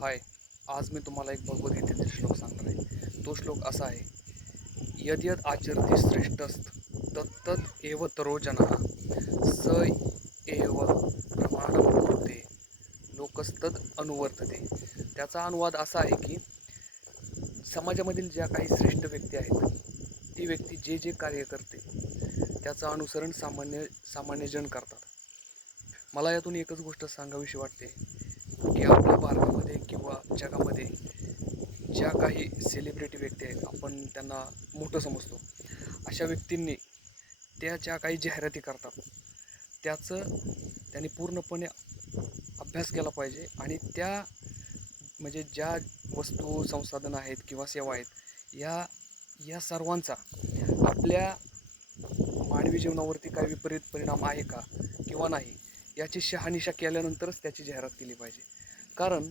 हाय, आज मी तुम्हाला एक भगवद्गीतेतील श्लोक सांगणार आहे. तो श्लोक असा आहे, यद यद आचरति श्रेष्ठस्त तत्तत एव तरो जनः स एव प्रमाणम कुरुते लोकस्तद अनुवर्तते. त्याचा अनुवाद असा आहे की समाजामधील ज्या काही श्रेष्ठ व्यक्ती आहेत, ती व्यक्ती जे जे कार्य करते त्याचं अनुसरण सामान्य जन करतात. मला यातून एकच गोष्ट सांगावीशी वाटते की आपल्या भारतामध्ये किंवा जगामध्ये ज्या काही सेलिब्रिटी व्यक्ती आहेत, आपण त्यांना मोठं समजतो, अशा व्यक्तींनी त्या ज्या काही जाहिराती करतात त्याचं त्यांनी पूर्णपणे अभ्यास केला पाहिजे. आणि त्या म्हणजे ज्या वस्तू संसाधनं आहेत किंवा सेवा आहेत, या या सर्वांचा आपल्या मानवी जीवनावरती काही विपरीत परिणाम आहे का किंवा नाही, याची शहानिशा केल्यानंतरच त्याची जाहिरात केली पाहिजे. कारण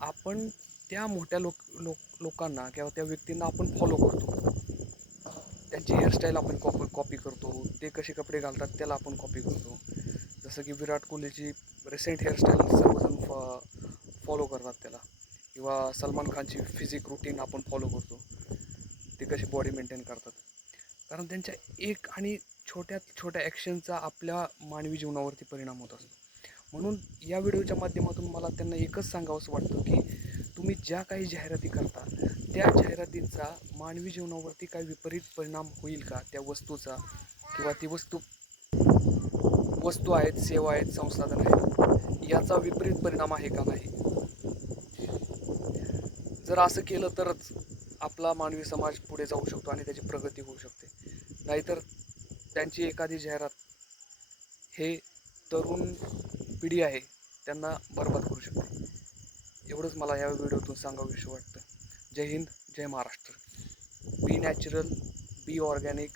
आपण त्या मोठ्या लोकांना किंवा त्या व्यक्तींना आपण फॉलो करतो, त्यांची हेअरस्टाईल आपण कॉपी करतो, ते कसे कपडे घालतात त्याला आपण कॉपी करतो. जसं की विराट कोहलीची रिसेंट हेअरस्टाईल सर्वजण फॉलो करतात त्याला, किंवा सलमान खानची फिजिक रुटीन आपण फॉलो करतो, ते कशी बॉडी मेंटेन करतात. कारण त्यांच्या एक आणि छोट्यात छोट्या ॲक्शनचा आपल्या मानवी जीवनावरती परिणाम होत असतो. म्हणून या व्हिडिओच्या माध्यमातून मला त्यांना एकच सांगावंसं वाटतं की तुम्ही ज्या काही जाहिराती करता त्या जाहिरातींचा मानवी जीवनावरती काही विपरीत परिणाम होईल का, त्या वस्तूचा, किंवा ती वस्तू आहेत, सेवा आहेत, संसाधन आहेत, याचा विपरीत परिणाम आहे का नाही. जर असं केलं तरच आपला मानवी समाज पुढे जाऊ शकतो आणि त्याची प्रगती होऊ शकते. नाहीतर त्यांची एखादी जाहिरात हे तरुण पिढी आहे त्यांना बरबाद करू शकते. एवढंच मला या व्हिडिओतून सांगावंसं वाटतं. जय हिंद, जय महाराष्ट्र. बी नॅचरल, बी ऑर्गॅनिक,